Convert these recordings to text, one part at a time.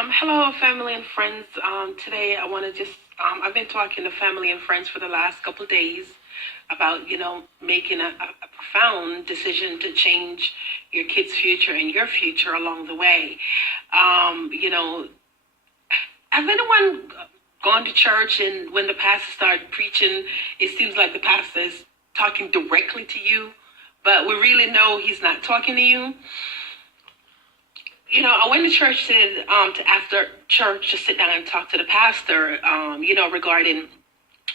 Hello, family and friends. Today, I want to I've been talking to family and friends for the last couple of days about, making a profound decision to change your kids' future and your future along the way. Has anyone gone to church and when the pastor starts preaching, it seems like the pastor is talking directly to you, but we really know he's not talking to you? I went to church to after church to sit down and talk to the pastor, regarding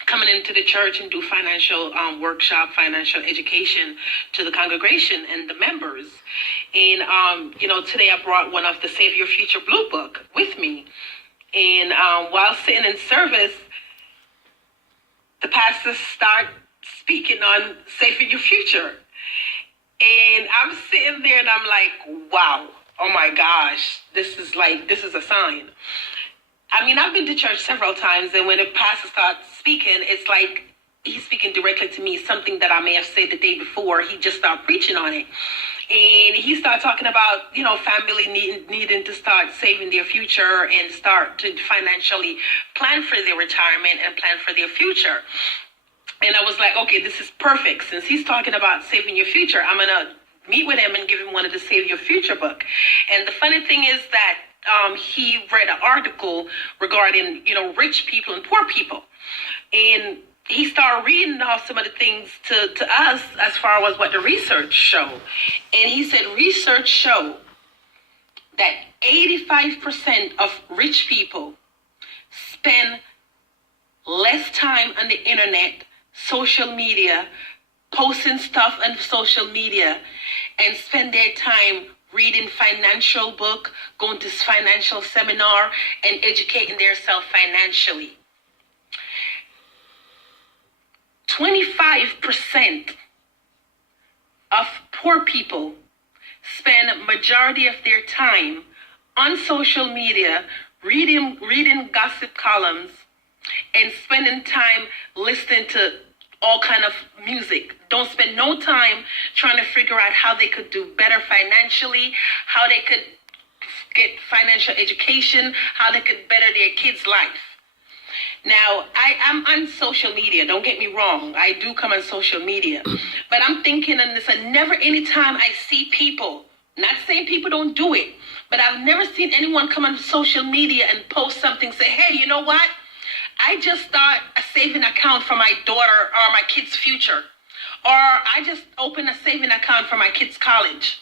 coming into the church and do financial workshop, financial education to the congregation and the members. And, today I brought one of the Save Your Future Blue Book with me. And while sitting in service, the pastor started speaking on saving your future. And I'm sitting there and I'm like, wow. Oh my gosh, this is a sign. I mean, I've been to church several times, and when the pastor starts speaking, it's like he's speaking directly to me, something that I may have said the day before. He just started preaching on it. And he started talking about, family needing to start saving their future and start to financially plan for their retirement and plan for their future. And I was like, okay, this is perfect. Since he's talking about saving your future, I'm going to meet with him and give him one of the Save Your Future book. And the funny thing is that he read an article regarding, rich people and poor people. And he started reading off some of the things to us as far as what the research show. And he said research show that 85% of rich people spend less time on the internet, social media, posting stuff on social media, and spend their time reading financial book, going to financial seminar, and educating themselves financially. 25% of poor people spend majority of their time on social media, reading gossip columns, and spending time listening to all kind of music. Don't spend no time trying to figure out how they could do better financially, how they could get financial education, how they could better their kids' life. Now, I am on social media. Don't get me wrong. I do come on social media. But I'm thinking on this, and never any time I see people, not saying people don't do it, but I've never seen anyone come on social media and post something, say, hey, you know what? I just start a saving account for my daughter or my kid's future. Or I just opened a saving account for my kid's college.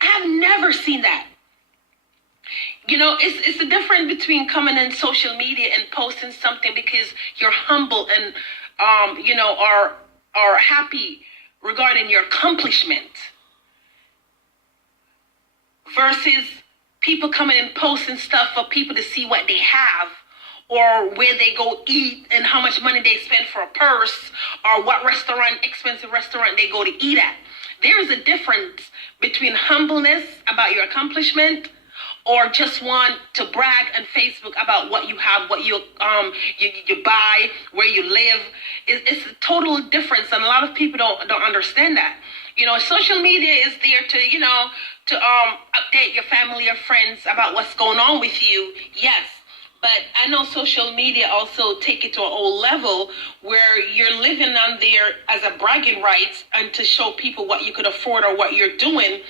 I have never seen that. It's the difference between coming on social media and posting something because you're humble and, are happy regarding your accomplishment versus people coming and posting stuff for people to see what they have, or where they go eat and how much money they spend for a purse, or what expensive restaurant they go to eat at. There is a difference between humbleness about your accomplishment or just want to brag on Facebook about what you have, what you buy, where you live. It's a total difference, and a lot of people don't understand that. Social media is there to update your family or friends about what's going on with you. Yes. But I know social media also take it to a whole level where you're living on there as a bragging rights and to show people what you could afford or what you're doing.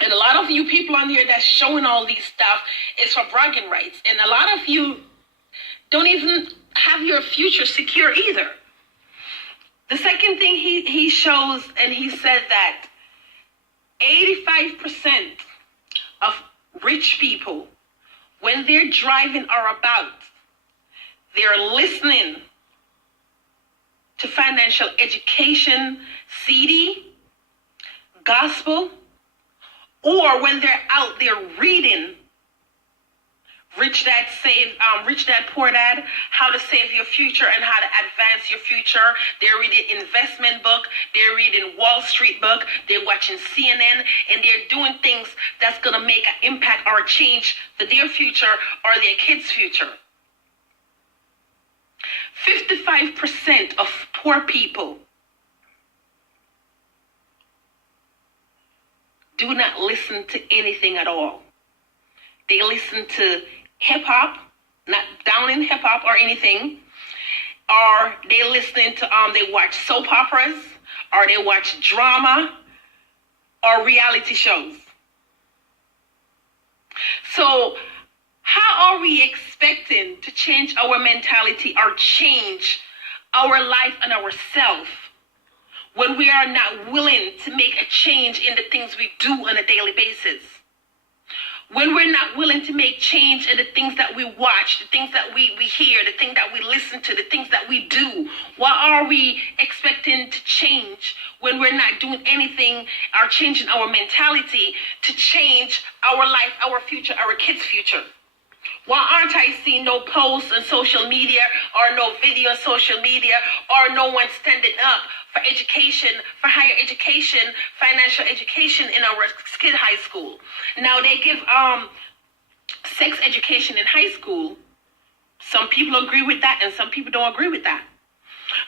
And a lot of you people on here that's showing all these stuff is for bragging rights. And a lot of you don't even have your future secure either. The second thing he shows, and he said that 85% of rich people, when they're driving or about, they're listening to financial education, CD, gospel, or when they're out there reading Rich Dad, Poor Dad, How to Save Your Future and How to Advance Your Future. They're reading investment book. They're reading Wall Street book. They're watching CNN, and they're doing things that's going to make an impact or change for their future or their kids' future. 55% of poor people do not listen to anything at all. They listen to hip hop, not down in hip hop or anything. Or they listening to they watch soap operas, or they watch drama or reality shows. So how are we expecting to change our mentality or change our life and ourselves when we are not willing to make a change in the things we do on a daily basis? When we're not willing to make change in the things that we watch, the things that we hear, the things that we listen to, the things that we do, what are we expecting to change when we're not doing anything or changing our mentality to change our life, our future, our kids' future? Why aren't I seeing no posts on social media or no video on social media or no one standing up for education, for higher education, financial education in our kid high school? Now they give sex education in high school. Some people agree with that and some people don't agree with that.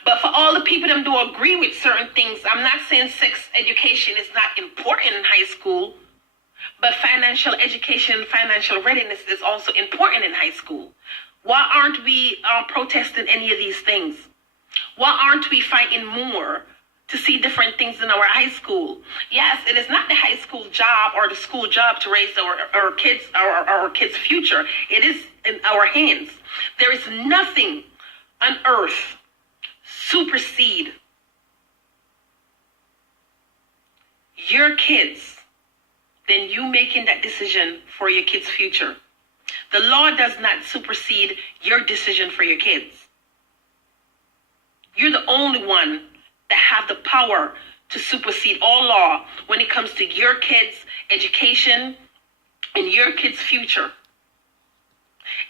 But for all the people that don't agree with certain things, I'm not saying sex education is not important in high school. But financial education and financial readiness is also important in high school. Why aren't we protesting any of these things? Why aren't we fighting more to see different things in our high school? Yes, it is not the high school job or the school job to raise our kids, our kids' future. It is in our hands. There is nothing on earth supersede your kids than you making that decision for your kids' future. The law does not supersede your decision for your kids. You're the only one that have the power to supersede all law when it comes to your kids' education and your kids' future.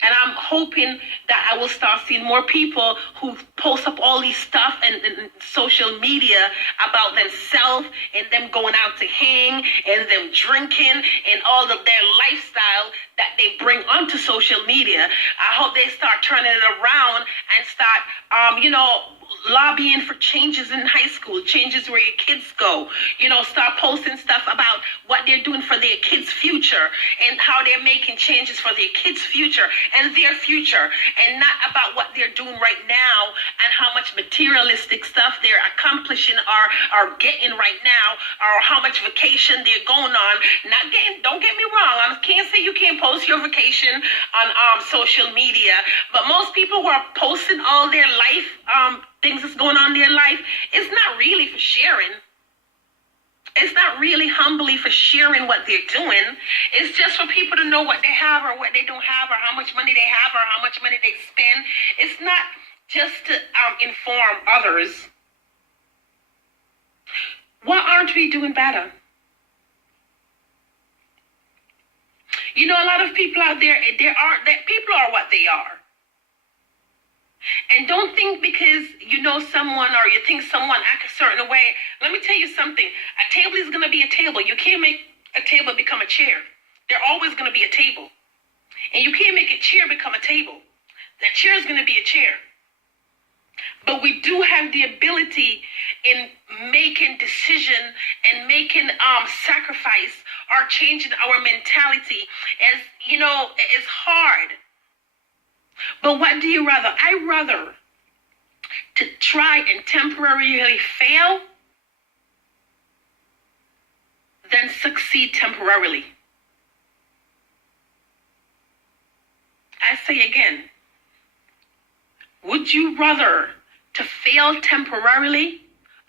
And I'm hoping that I will start seeing more people who post up all these stuff and social media about themselves and them going out to hang and them drinking and all of their lifestyle that they bring onto social media. I hope they start turning it around and start, lobbying for changes in high school, changes where your kids go. Start posting stuff about what they're doing for their kids' future and how they're making changes for their kids' future and their future, and not about what they're doing right now and how much materialistic stuff they're accomplishing or are getting right now, or how much vacation they're going on. Don't get me wrong, I can't say you can't post your vacation on social media, but most people who are posting all their life things that's going on in their life, it's not really for sharing. It's not really humbly for sharing what they're doing. It's just for people to know what they have or what they don't have, or how much money they have or how much money they spend. It's not just to inform others. Why aren't we doing better? A lot of people out there, people are what they are. And don't think because you know someone or you think someone act a certain way. Let me tell you something. A table is going to be a table. You can't make a table become a chair. There's always going to be a table. And you can't make a chair become a table. That chair is going to be a chair. But we do have the ability in making decision and making sacrifice or changing our mentality. As it's hard. But what do you rather? I rather to try and temporarily fail than succeed temporarily. I say again, would you rather to fail temporarily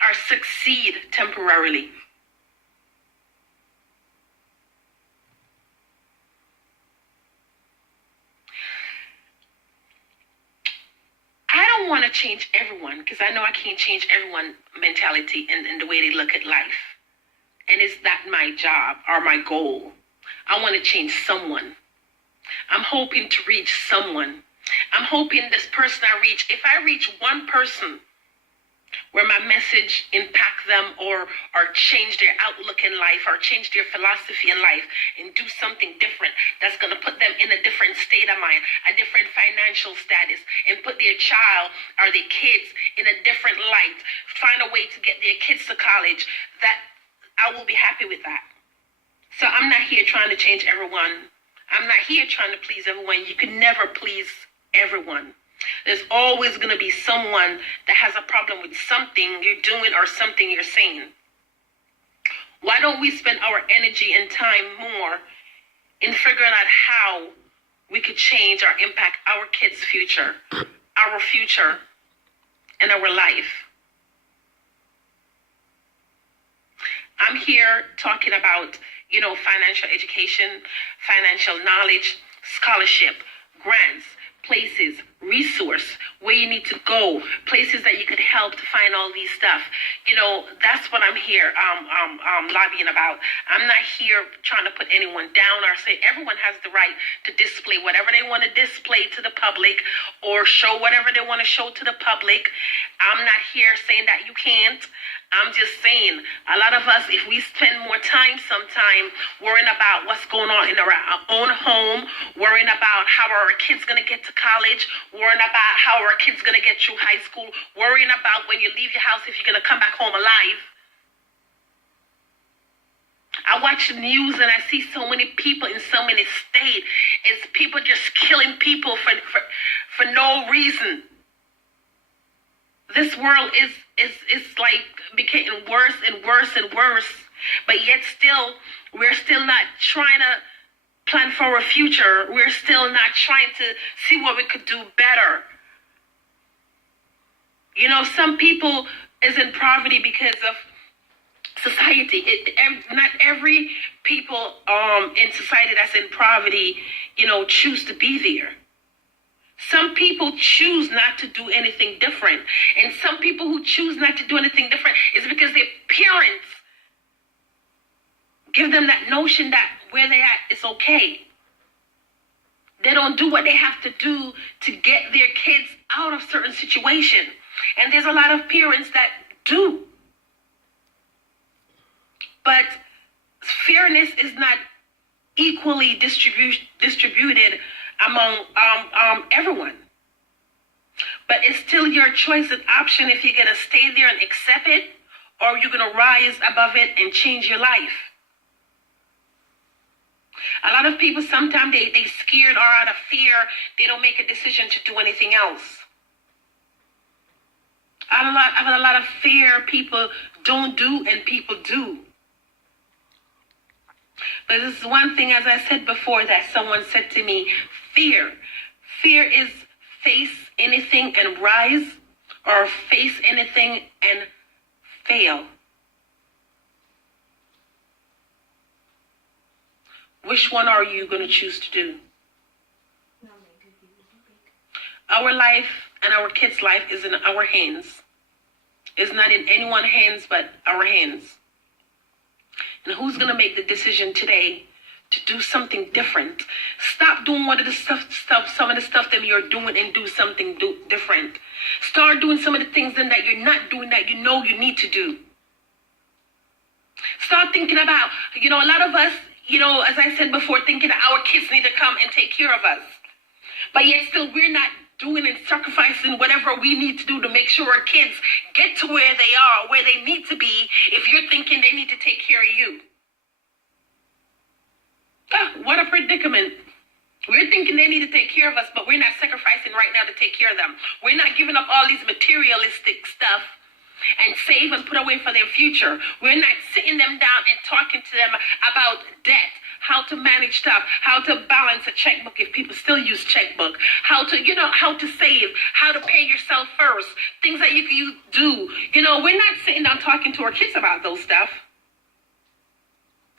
or succeed temporarily? I don't want to change everyone because I know I can't change everyone's mentality and the way they look at life. And it's not my job or my goal. I want to change someone. I'm hoping to reach someone. I'm hoping this person I reach, if I reach one person where my message impact them or change their outlook in life or change their philosophy in life and do something different that's going to put them in a different state of mind, a different financial status, and put their child or their kids in a different light, find a way to get their kids to college, that I will be happy with that. So I'm not here trying to change everyone. I'm not here trying to please everyone. You can never please everyone. There's always going to be someone that has a problem with something you're doing or something you're saying. Why don't we spend our energy and time more in figuring out how we could change or impact our kids' future, and our life? I'm here talking about, financial education, financial knowledge, scholarship, grants, places, resource, where you need to go, places that you could help to find all these stuff. That's what I'm here lobbying about. I'm not here trying to put anyone down or say everyone has the right to display whatever they want to display to the public or show whatever they want to show to the public. I'm not here saying that you can't. I'm just saying, a lot of us, if we spend more time sometime worrying about what's going on in our own home, worrying about how our kids going to get to college, worrying about how our kids going to get through high school, worrying about when you leave your house if you're going to come back home alive. I watch the news and I see so many people in so many states. It's people just killing people for no reason. This world is like becoming worse and worse and worse, but yet still we're still not trying to plan for a future. We're still not trying to see what we could do better. Some people is in poverty because of society. Not every people in society that's in poverty, choose to be there. Some people choose not to do anything different. And some people who choose not to do anything different is because their parents give them that notion that where they're at is okay. They don't do what they have to do to get their kids out of certain situations. And there's a lot of parents that do. But fairness is not equally distributed among everyone. But it's still your choice and option if you're going to stay there and accept it, or you're going to rise above it and change your life. A lot of people, sometimes they scared or out of fear, they don't make a decision to do anything else. Out of a lot of fear, people don't do and people do. But this is one thing, as I said before, that someone said to me, fear. Fear is face anything and rise, or face anything and fail. Which one are you going to choose to do? Our life and our kids' life is in our hands. It's not in anyone's hands but our hands. And who's going to make the decision today to do something different? Stop doing some of the stuff that you're doing and do something different. Start doing some of the things that you're not doing that you know you need to do. Start thinking about, a lot of us, as I said before, thinking that our kids need to come and take care of us. But yet still we're not doing and sacrificing whatever we need to do to make sure our kids get to where they are, where they need to be, if you're thinking they need to take care of you. What a predicament. We're thinking they need to take care of us, but we're not sacrificing right now to take care of them. We're not giving up all these materialistic stuff and save and put away for their future. We're not sitting them down and talking to them about debt, how to manage stuff, how to balance a checkbook if people still use checkbook, how to save, how to pay yourself first, things that you do. We're not sitting down talking to our kids about those stuff.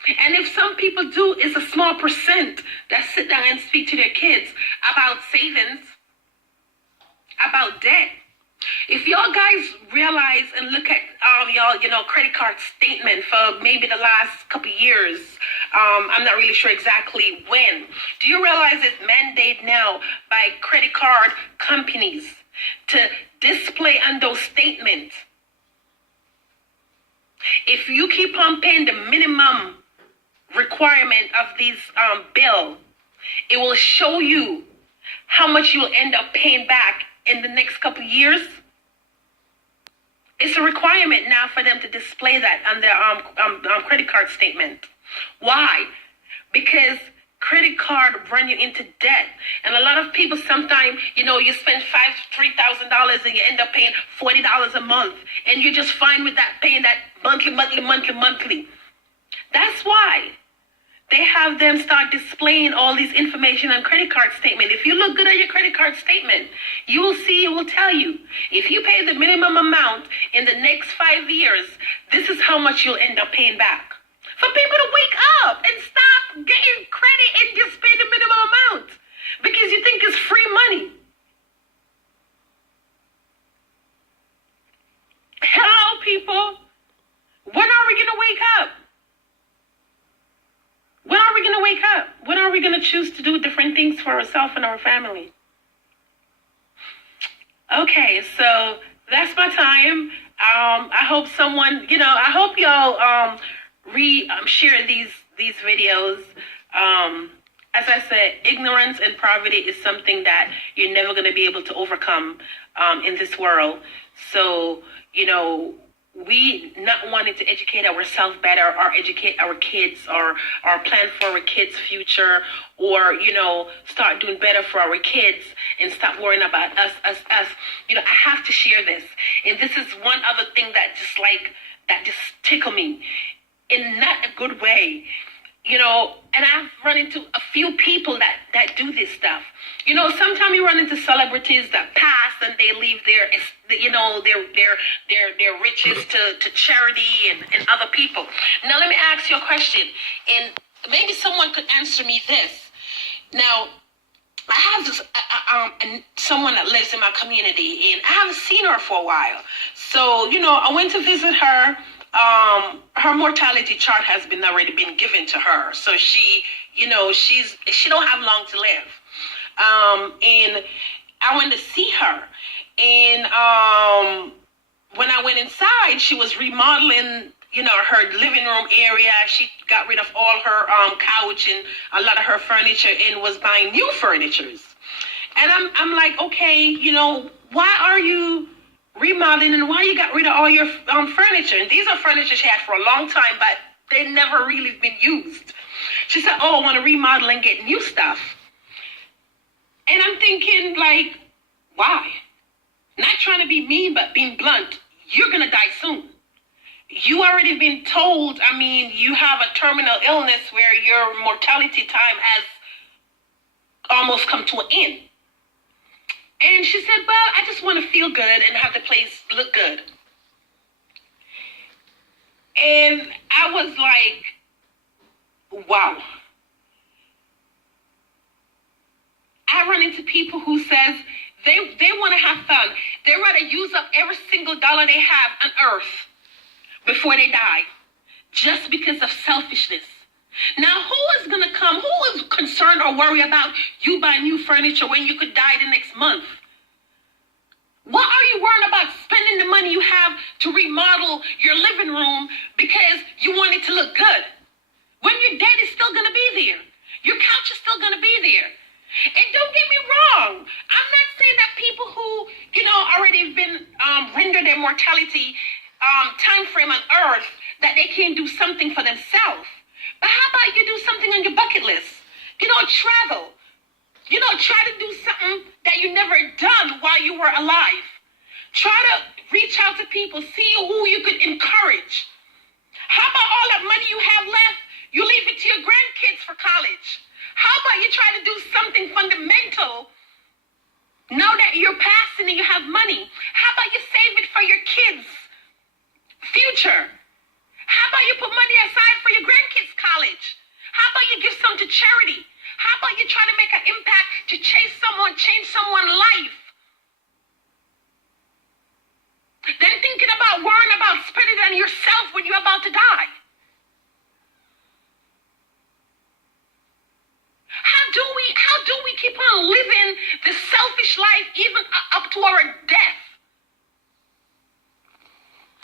And if some people do, it's a small percent that sit down and speak to their kids about savings, about debt. If y'all guys realize and look at y'all credit card statement for maybe the last couple years, I'm not really sure exactly when. Do you realize it's mandated now by credit card companies to display on those statements? If you keep on paying the minimum requirement of these bill, it will show you how much you'll end up paying back in the next couple years. It's a requirement now for them to display that on their credit card statement. Why? Because credit card run you into debt. And a lot of people sometimes, you spend $3,000 and you end up paying $40 a month. And you're just fine with that, paying that monthly. That's why they have them start displaying all these information on credit card statement. If you look good at your credit card statement, you will see, it will tell you, if you pay the minimum amount in the next 5 years, this is how much you'll end up paying back. For people to wake up and stop getting credit and just pay the minimum amount because you think it's free money. Hello, people. When are we going to wake up? When are we going to wake up? When are we going to choose to do different things for ourselves and our family? Okay, so that's my time. I hope someone, I hope y'all share these videos. As I said, ignorance and poverty is something that you're never going to be able to overcome in this world. So, we not wanting to educate ourselves better or educate our kids or plan for our kids' future or, start doing better for our kids and stop worrying about us. I have to share this. And this is one other thing that just tickle me in not a good way. And I've run into a few people that do this stuff. Sometimes you run into celebrities that pass and they leave their riches to charity and other people. Now, let me ask you a question, and maybe someone could answer me this. Now, I have this someone that lives in my community, and I haven't seen her for a while. So, I went to visit her. Her mortality chart has already been given to her. So she don't have long to live. And I went to see her. And when I went inside, she was remodeling, her living room area. She got rid of all her couch and a lot of her furniture and was buying new furnitures. And I'm like, okay, why are you remodeling and why you got rid of all your furniture? And these are furniture she had for a long time, but they never really been used. She said, I want to remodel and get new stuff. And I'm thinking, like, why? Not trying to be mean, but being blunt. You're going to die soon. You already been told, you have a terminal illness where your mortality time has almost come to an end. And she said, well, I just want to feel good and have the place look good. And I was like, wow. I run into people who says they want to have fun. They rather use up every single dollar they have on earth before they die, just because of selfishness. Now, who is going to come? Who is concerned or worried about you buying new furniture when you could die the next month? What are you worried about spending the money you have to remodel your living room because you want it to look good? When you're dead, it's still going to be there. Your couch is still going to be there. And don't get me wrong. I'm not saying that people who, already been rendered their mortality time frame on earth, that they can't do something for themselves. But how about you do something on your bucket list? Travel. Try to do something that you never done while you were alive. Try to reach out to people, see who you could encourage. How about all that money you have left, you leave it to your grandkids for college? How about you try to do something fundamental now that you're passing and you have money? How about you save it for your kids' future? How about you put money aside for your grandkids' college? How about you give some to charity? How about you try to make an impact to change someone's life? Then thinking about worrying about spending it on yourself when you're about to die. How do we keep on living this selfish life even up to our death?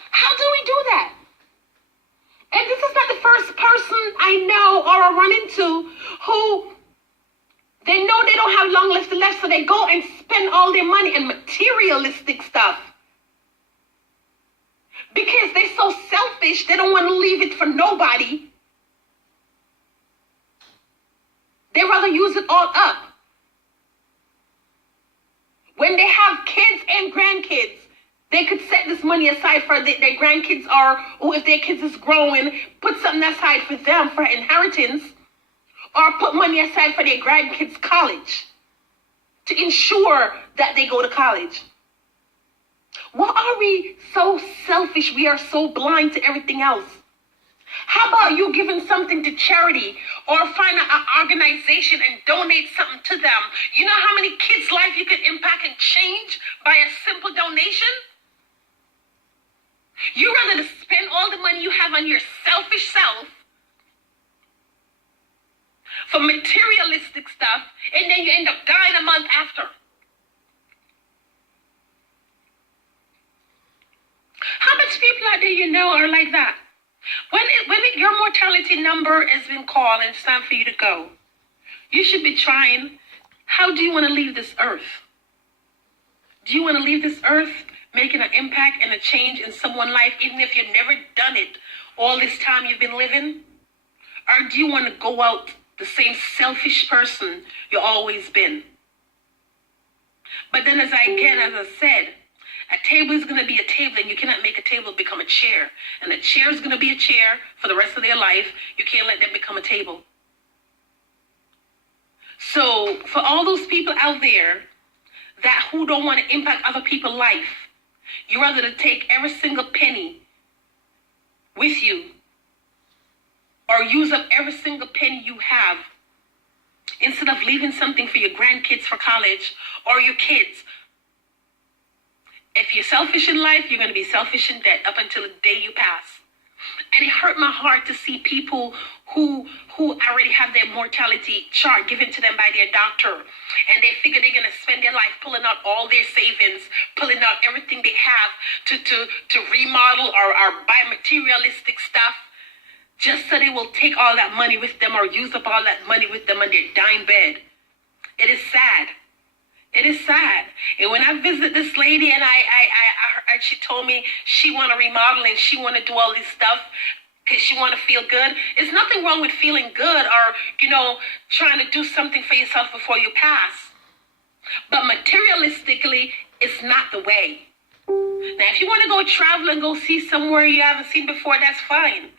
How do we do that? And this is not the first person I know or I run into who they know they don't have long left, so they go and spend all their money on materialistic stuff. Because they're so selfish, they don't want to leave it for nobody. They rather use it all up. When they have kids and grandkids, they could set this money aside for their grandkids, or if their kids is growing, put something aside for them for inheritance, or put money aside for their grandkids' college to ensure that they go to college. Why are we so selfish? We are so blind to everything else. How about you giving something to charity, or find an organization and donate something to them? You know how many kids' life you could impact and change by a simple donation? You rather spend all the money you have on your selfish self for materialistic stuff, and then you end up dying a month after. How much people out there you know are like that? When your mortality number has been called and it's time for you to go, you should be trying, how do you want to leave this earth? Do you want to leave this earth making an impact and a change in someone's life, even if you've never done it all this time you've been living? Or do you want to go out the same selfish person you've always been? But then as I said, a table is going to be a table, and you cannot make a table become a chair. And a chair is going to be a chair for the rest of their life. You can't let them become a table. So for all those people out there who don't want to impact other people's life, you rather to take every single penny with you, or use up every single penny you have, instead of leaving something for your grandkids for college or your kids. If you're selfish in life, you're going to be selfish in debt up until the day you pass. And it hurt my heart to see people who already have their mortality chart given to them by their doctor, and they figure they're going to spend their life pulling out all their savings, pulling out everything they have to remodel or buy materialistic stuff, just so they will take all that money with them or use up all that money with them on their dying bed. It is sad. It is sad. And when I visit this lady, and she told me she want to remodel and she want to do all this stuff because she want to feel good. There's nothing wrong with feeling good, or, trying to do something for yourself before you pass. But materialistically, it's not the way. Now, if you want to go travel and go see somewhere you haven't seen before, that's fine.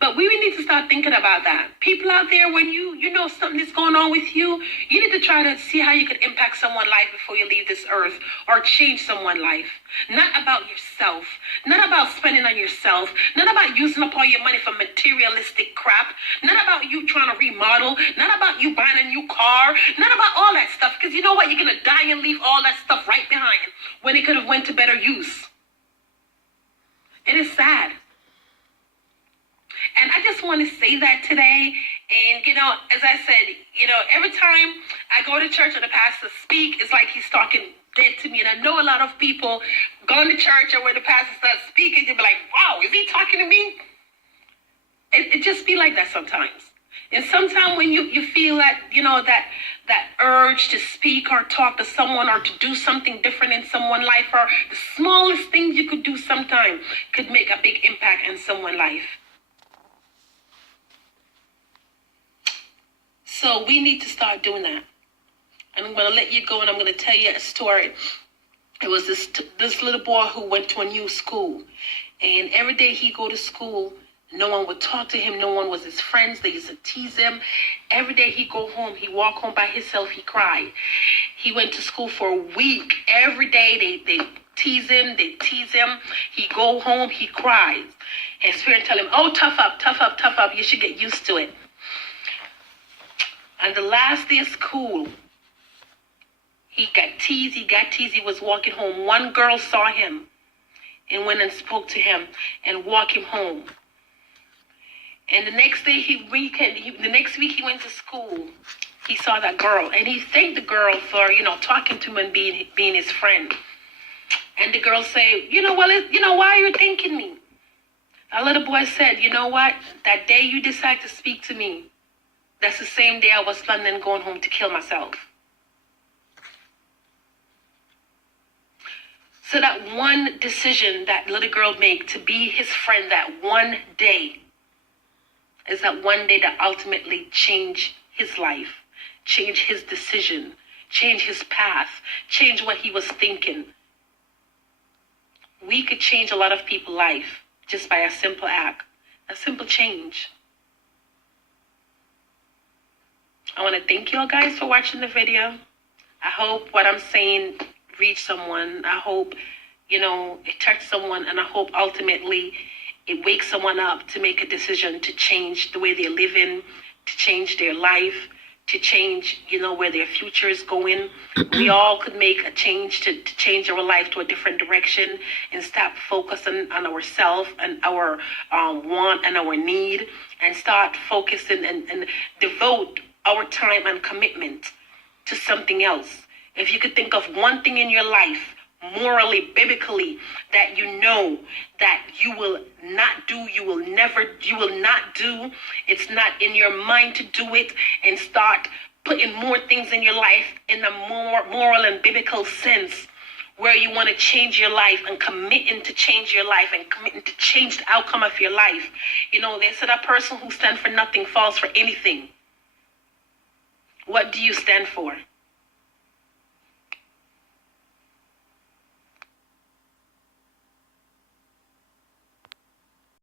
But we need to start thinking about that. People out there, when you know something is going on with you, you need to try to see how you can impact someone's life before you leave this earth, or change someone's life. Not about yourself. Not about spending on yourself. Not about using up all your money for materialistic crap. Not about you trying to remodel. Not about you buying a new car. Not about all that stuff. Because you know what? You're going to die and leave all that stuff right behind when it could have went to better use. It is sad. And I just want to say that today. And, as I said, every time I go to church and the pastor speak, it's like he's talking dead to me. And I know a lot of people going to church or where the pastor starts speaking, you'll be like, wow, is he talking to me? It just be like that sometimes. And sometimes when you feel that, that urge to speak or talk to someone or to do something different in someone's life, or the smallest things you could do sometime could make a big impact in someone's life. So we need to start doing that. And I'm going to let you go, and I'm going to tell you a story. It was this little boy who went to a new school. And every day he go to school, no one would talk to him. No one was his friends. They used to tease him. Every day he go home, he walk home by himself, he cried. He went to school for a week. Every day they tease him. He go home, he cries. His parents tell him, oh, tough up. You should get used to it. On the last day of school, he got teased. He was walking home. One girl saw him and went and spoke to him and walked him home. And the next day, the next week he went to school. He saw that girl, and he thanked the girl for, talking to him and being his friend. And the girl said, why are you thanking me? That little boy said, you know what? That day you decide to speak to me, that's the same day I was planning on going home to kill myself. So that one decision that little girl made to be his friend that one day, is that one day that ultimately change his life, change his decision, change his path, change what he was thinking. We could change a lot of people's life just by a simple act, a simple change. I want to thank you all guys for watching the video. I hope what I'm saying reached someone. I hope, it touched someone, and I hope ultimately it wakes someone up to make a decision to change the way they're living, to change their life, to change, where their future is going. We all could make a change to change our life to a different direction and stop focusing on ourselves and our want and our need, and start focusing and devote our time and commitment to something else. If you could think of one thing in your life, morally, biblically, that that you will not do, you will not do, it's not in your mind to do it, and start putting more things in your life in a more moral and biblical sense, where you want to change your life and committing to change your life and committing to change the outcome of your life. They said a person who stands for nothing falls for anything. What do you stand for?